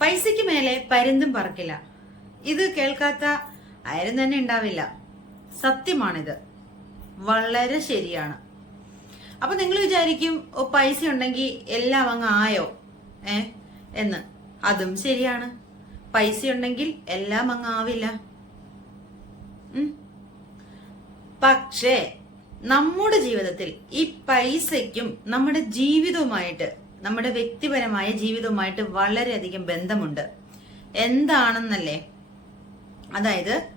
പൈസയ്ക്ക് മേലെ പരുന്തും പറക്കില്ല. ഇത് കേൾക്കാത്ത ആരും തന്നെ ഉണ്ടാവില്ല. സത്യമാണിത്. വളരെ ശരിയാണ്. അപ്പൊ നിങ്ങൾ വിചാരിക്കും ഓ പൈസ ഉണ്ടെങ്കിൽ എല്ലാം അങ്ങ് ആയോ? ഏ? എന്ന്. അതും ശരിയാണ്. പൈസ ഉണ്ടെങ്കിൽ എല്ലാം അങ്ങ് ആവില്ല. പക്ഷേ നമ്മുടെ ജീവിതത്തിൽ ഈ പൈസയ്ക്കും നമ്മുടെ ജീവിതവുമായിട്ട് നമ്മുടെ വ്യക്തിപരമായ ജീവിതവുമായിട്ട് വളരെയധികം ബന്ധമുണ്ട്. എന്താണെന്നല്ലേ? അതായത്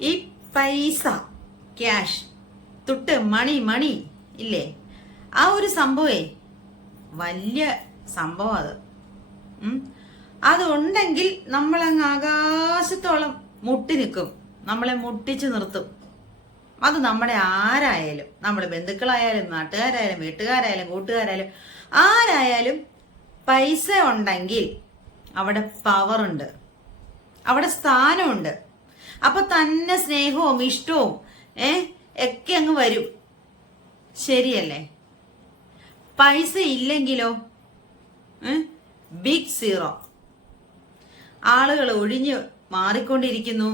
ഈ പൈസ ക്യാഷ് തുട്ട് മണി മണി ഇല്ലേ? ആ ഒരു സംഭവേ വലിയ സംഭവം അത്. അതുണ്ടെങ്കിൽ നമ്മളങ്ങ് ആകാശത്തോളം മുട്ടി നിൽക്കും. നമ്മളെ മുട്ടിച്ചു നിർത്തും. അത് നമ്മുടെ ആരായാലും നമ്മുടെ ബന്ധുക്കളായാലും നാട്ടുകാരായാലും വീട്ടുകാരായാലും കൂട്ടുകാരായാലും ആരായാലും പൈസ ഉണ്ടെങ്കിൽ അവിടെ പവറുണ്ട് അവിടെ സ്ഥാനമുണ്ട് അപ്പൊ തന്നെ സ്നേഹവും ഇഷ്ടവും ഏ ഒക്കെ അങ്ങ് വരും. ശരിയല്ലേ? പൈസ ഇല്ലെങ്കിലോ? ബിഗ് സീറോ ആളുകൾ ഒഴിഞ്ഞു മാറിക്കൊണ്ടിരിക്കുന്നു.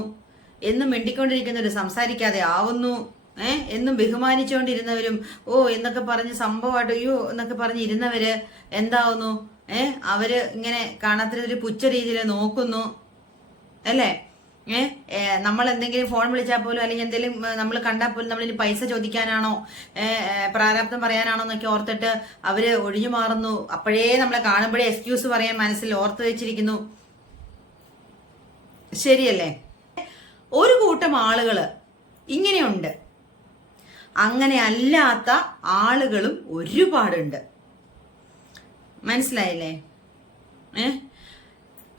എന്നും മിണ്ടിക്കൊണ്ടിരിക്കുന്നവർ സംസാരിക്കാതെ ആവുന്നു. ഏ? എന്നും ബഹുമാനിച്ചുകൊണ്ടിരുന്നവരും ഓ എന്നൊക്കെ പറഞ്ഞ് സംഭവമായിട്ട് അയ്യോ എന്നൊക്കെ പറഞ്ഞ് ഇരുന്നവര് എന്താവുന്നു? ഏ? അവർ ഇങ്ങനെ കാണാത്തൊരു പുച്ഛ രീതിയിൽ നോക്കുന്നു. അല്ലേ? ഏ? നമ്മൾ എന്തെങ്കിലും ഫോൺ വിളിച്ചാൽ പോലും അല്ലെങ്കിൽ എന്തെങ്കിലും നമ്മൾ കണ്ടാൽ പോലും നമ്മളിനി പൈസ ചോദിക്കാനാണോ പ്രാരാബ്ദം പറയാനാണോ എന്നൊക്കെ ഓർത്തിട്ട് അവർ ഒഴിഞ്ഞു മാറുന്നു. അപ്പോഴേ നമ്മളെ കാണുമ്പോഴേ എക്സ്ക്യൂസ് പറയാൻ മനസ്സിൽ ഓർത്ത് വെച്ചിരിക്കുന്നു. ശരിയല്ലേ? ഒരു കൂട്ടം ആളുകൾ ഇങ്ങനെയുണ്ട്. അങ്ങനെ അല്ലാത്ത ആളുകളും ഒരുപാടുണ്ട്. മനസ്സിലായില്ലേ? ഏ?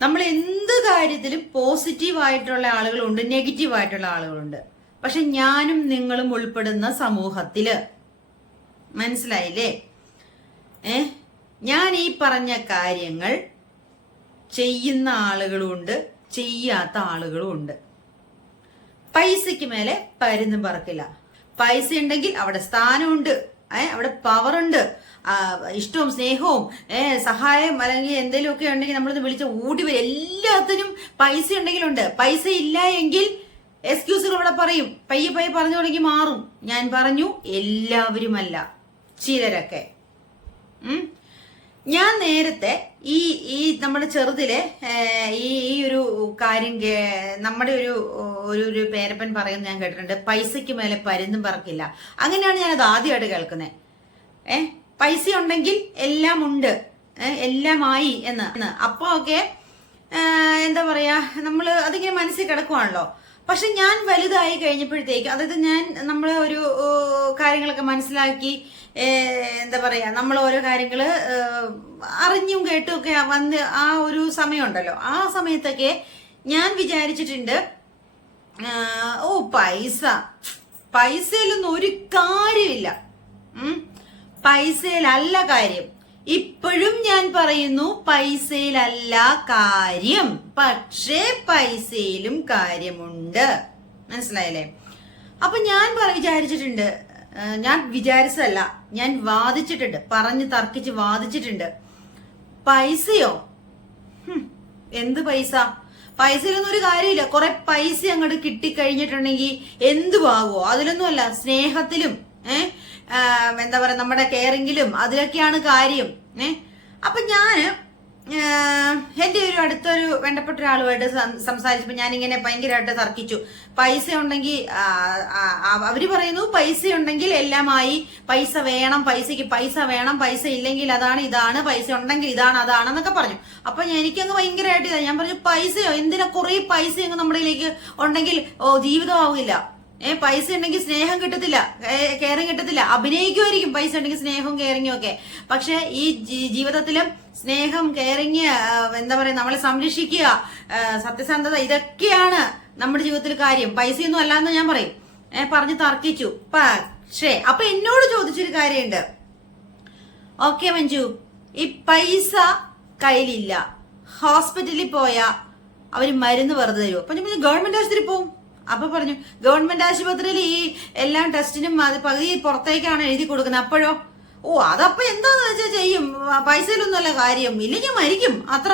നമ്മൾ എന്ത് കാര്യത്തിലും പോസിറ്റീവ് ആയിട്ടുള്ള ആളുകളുണ്ട് നെഗറ്റീവ് ആയിട്ടുള്ള ആളുകളുണ്ട്. പക്ഷെ ഞാനും നിങ്ങളും ഉൾപ്പെടുന്ന സമൂഹത്തിൽ. മനസ്സിലായില്ലേ? ഏ? ഞാൻ ഈ പറഞ്ഞ കാര്യങ്ങൾ ചെയ്യുന്ന ആളുകളുമുണ്ട് ചെയ്യാത്ത ആളുകളുമുണ്ട്. പൈസയ്ക്ക് മേലെ പരുന്നും പറക്കില്ല. പൈസ ഉണ്ടെങ്കിൽ അവിടെ സ്ഥാനമുണ്ട്. ഏഹ് അവിടെ പവർ ഉണ്ട്. ഇഷ്ടവും സ്നേഹവും ഏർ സഹായം അല്ലെങ്കിൽ എന്തെങ്കിലുമൊക്കെ ഉണ്ടെങ്കിൽ നമ്മളൊന്ന് വിളിച്ച ഓടി വരും. എല്ലാത്തിനും പൈസ ഉണ്ടെങ്കിലുണ്ട്. പൈസ ഇല്ല എങ്കിൽ എക്സ്ക്യൂസുകൾ ഇവിടെ പറയും. പയ്യെ പയ്യെ പറഞ്ഞു തുടങ്ങി മാറും. ഞാൻ പറഞ്ഞു എല്ലാവരുമല്ല. ചിലരൊക്കെ. ഉം? ഞാൻ നേരത്തെ ഈ ഈ നമ്മുടെ ചെറുതിലെ ഈ ഈ ഒരു കാര്യം നമ്മുടെ ഒരു ഒരു ഒരു പേരപ്പൻ പറയുന്നത് ഞാൻ കേട്ടിട്ടുണ്ട്. പൈസയ്ക്ക് മേലെ പരുന്നും പറക്കില്ല. അങ്ങനെയാണ് ഞാനത് ആദ്യമായിട്ട് കേൾക്കുന്നത് ഏ പൈസ ഉണ്ടെങ്കിൽ എല്ലാം ഉണ്ട് എല്ലാമായി എന്ന്. അപ്പോ ഒക്കെ എന്താ പറയാ നമ്മൾ അതിങ്ങനെ മനസ്സിൽ കിടക്കുവാണല്ലോ. പക്ഷെ ഞാൻ വലുതായി കഴിഞ്ഞപ്പോഴത്തേക്ക് അതായത് ഞാൻ നമ്മൾ ഒരു കാര്യങ്ങളൊക്കെ മനസ്സിലാക്കി എന്താ പറയാ നമ്മൾ ഓരോ കാര്യങ്ങൾ അറിഞ്ഞും കേട്ടും ഒക്കെ വന്ന് ആ ഒരു സമയമുണ്ടല്ലോ. ആ സമയത്തൊക്കെ ഞാൻ വിചാരിച്ചിട്ടുണ്ട് ഓ പൈസ. പൈസയിലൊന്നും ഒരു കാര്യമില്ല. പൈസയിലല്ല കാര്യം. ഇപ്പോഴും ഞാൻ പറയുന്നു പൈസയിലല്ല കാര്യം. പക്ഷേ പൈസയിലും കാര്യമുണ്ട്. മനസ്സിലായില്ലേ? അപ്പൊ ഞാൻ വിചാരിച്ചിട്ടുണ്ട് ഞാൻ വിചാരിച്ചതല്ല. ഞാൻ വാദിച്ചിട്ടുണ്ട്. പറഞ്ഞ് തർക്കിച്ച് വാദിച്ചിട്ടുണ്ട്. പൈസയോ? എന്ത് പൈസ? പൈസയിലൊന്നും ഒരു കാര്യമില്ല. കുറെ പൈസ അങ്ങോട്ട് കിട്ടിക്കഴിഞ്ഞിട്ടുണ്ടെങ്കിൽ എന്തുവാകുമോ അതിലൊന്നും അല്ല സ്നേഹത്തിലും ഏഹ് എന്താ പറയാ നമ്മുടെ കെയറിങ്ങിലും അതിലൊക്കെയാണ് കാര്യം. ഏഹ് അപ്പൊ ഞാൻ എന്റെ ഒരു അടുത്തൊരു വേണ്ടപ്പെട്ട ഒരാളുമായിട്ട് സംസാരിച്ചപ്പോ ഞാനിങ്ങനെ ഭയങ്കരമായിട്ട് തർക്കിച്ചു. പൈസ ഉണ്ടെങ്കിൽ അവർ പറയുന്നു പൈസ ഉണ്ടെങ്കിൽ എല്ലാമായി പൈസ വേണം പൈസക്ക് പൈസ വേണം പൈസ ഇല്ലെങ്കിൽ അതാണ് ഇതാണ് പൈസ ഉണ്ടെങ്കിൽ ഇതാണ് അതാണെന്നൊക്കെ പറഞ്ഞു. അപ്പൊ ഞാൻ- എനിക്കങ്ങ് ഭയങ്കരമായിട്ട് ഇതാണ് ഞാൻ പറഞ്ഞു പൈസയോ? എന്തിനാ കുറെ പൈസ അങ്ങ് നമ്മുടെ ഉണ്ടെങ്കിൽ ഓ ജീവിതമാവില്ല. ഏ പൈസ ഉണ്ടെങ്കിൽ സ്നേഹം കിട്ടത്തില്ല. കെയറിങ് കിട്ടത്തില്ല. അഭിനയിക്കുമായിരിക്കും പൈസ ഉണ്ടെങ്കിൽ സ്നേഹവും കെയറിങ്ങും ഒക്കെ. പക്ഷെ ഈ ജീവിതത്തിലും സ്നേഹം കെയറിങ് എന്താ പറയാ നമ്മളെ സംരക്ഷിക്കുക സത്യസന്ധത ഇതൊക്കെയാണ് നമ്മുടെ ജീവിതത്തിൽ കാര്യം. പൈസയൊന്നും അല്ലാന്ന് ഞാൻ പറയും. ഏ പറഞ്ഞ് തർക്കിച്ചു. പക്ഷേ അപ്പൊ എന്നോട് ചോദിച്ചൊരു കാര്യമുണ്ട്. ഓക്കെ മഞ്ജു. ഈ പൈസ കയ്യിലില്ല. ഹോസ്പിറ്റലിൽ പോയാ അവർ മരുന്ന് വെറുതെ തരുമോ അപ്പൊ ഗവൺമെന്റ് ആശുപത്രി പോവും. അപ്പൊ പറഞ്ഞു ഗവൺമെന്റ് ആശുപത്രിയിൽ ഈ എല്ലാ ടെസ്റ്റിനും അത് പകുതി പുറത്തേക്കാണ് എഴുതി കൊടുക്കുന്നത്. അപ്പോഴോ? ഓ അതപ്പോ എന്താന്ന് വെച്ചാൽ ചെയ്യും? പൈസയിലൊന്നുമല്ല കാര്യം. ഇല്ലെങ്കിൽ മരിക്കും. അത്ര